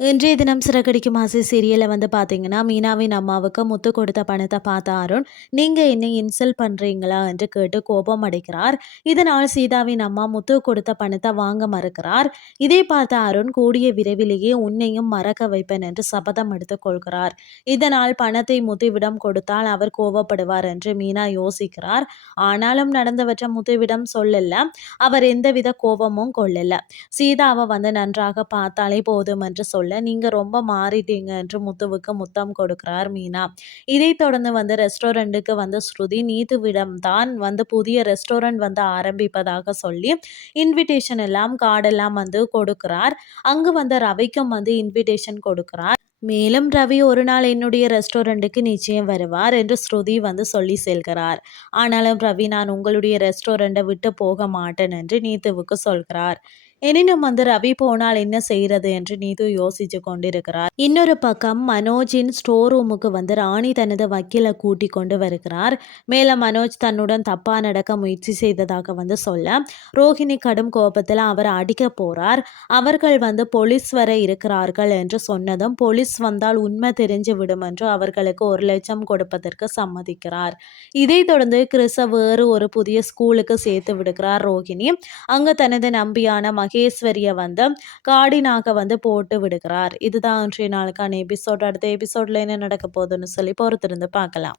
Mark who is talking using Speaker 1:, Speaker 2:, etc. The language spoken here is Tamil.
Speaker 1: இன்றைய தினம் சிறகடிக்கும் ஆசை சீரியலில் வந்து பார்த்தீங்கன்னா மீனாவின் அம்மாவுக்கு முத்து கொடுத்த பணத்தை பார்த்த அருண் நீங்கள் என்னை இன்சல்ட் பண்ணுறீங்களா என்று கேட்டு கோபம் அடைக்கிறார் இதனால் சீதாவின் அம்மா முத்து கொடுத்த பணத்தை வாங்க மறுக்கிறார். இதை பார்த்த அருண் கூடிய விரைவிலேயே உன்னையும் மறக்க வைப்பேன் என்று சபதம் எடுத்துக் கொள்கிறார். இதனால் பணத்தை முத்துவிடம் கொடுத்தால் அவர் கோபப்படுவார் என்று மீனா யோசிக்கிறார். ஆனாலும் நடந்தவற்றை முத்துவிடம் சொல்லல. அவர் எந்தவித கோபமும் கொள்ளல. சீதாவை வந்து நன்றாக பார்த்தாலே போதும் என்று சொல்ல சொல்ல நீங்கள் ரொம்ப மாறிட்டீங்க என்று முத்துவுக்கு முத்தம் கொடுக்கிறார் மீனா. இதைத் தொடர்ந்து வந்து ரெஸ்டாரண்ட்டுக்கு வந்து ஸ்ருதி நீத்துவிடம் தான் வந்து புதிய ரெஸ்டாரண்ட் வந்து ஆரம்பிப்பதாக சொல்லி இன்விடேஷன் எல்லாம் கார்டெல்லாம் வந்து கொடுக்கிறார். அங்கு வந்து ரவிக்கும் வந்து இன்விடேஷன் கொடுக்கிறார். மேலும் ரவி ஒரு நாள் என்னுடைய ரெஸ்டாரண்ட்டுக்கு நிச்சயம் வருவார் என்று ஸ்ருதி வந்து சொல்லி செல்கிறார். ஆனாலும் ரவி நான் உங்களுடைய ரெஸ்டாரண்ட்டை விட்டு போக மாட்டேன் என்று நீத்துவுக்கு சொல்கிறார். எனினும் வந்து ரவி போனால் என்ன செய்யறது என்று நீது யோசிச்சு கொண்டிருக்கிறார். இன்னொரு பக்கம் மனோஜின் ஸ்டோர் ரூமுக்கு வந்து ராணி தனது வக்கீலை கூட்டி கொண்டு வருகிறார். மேலும் மனோஜ் தன்னுடன் தப்பா நடக்க முயற்சி செய்ததாக வந்து சொல்ல ரோஹிணி கடும் கோபத்தில் அவர் அடிக்க போறார். அவர்கள் வந்து போலீஸ் வர இருக்கிறார்கள் என்று சொன்னதும் போலீஸ் வந்தால் உண்மை தெரிஞ்சு விடும் என்று அவர்களுக்கு ஒரு லட்சம் கொடுப்பதற்கு சம்மதிக்கிறார். இதைத் தொடர்ந்து கிறிஸ வேறு ஒரு புதிய ஸ்கூலுக்கு சேர்த்து விடுகிறார் ரோஹிணி. அங்கு தனது நம்பியான மகேஸ்வரியை வந்து காடினாக வந்து போட்டு விடுகிறார். இதுதான் இன்றைய நாளுக்கான எபிசோட் அடுத்த எபிசோட்ல என்ன நடக்க போகுதுன்னு சொல்லி பொறுத்திருந்து பார்க்கலாம்.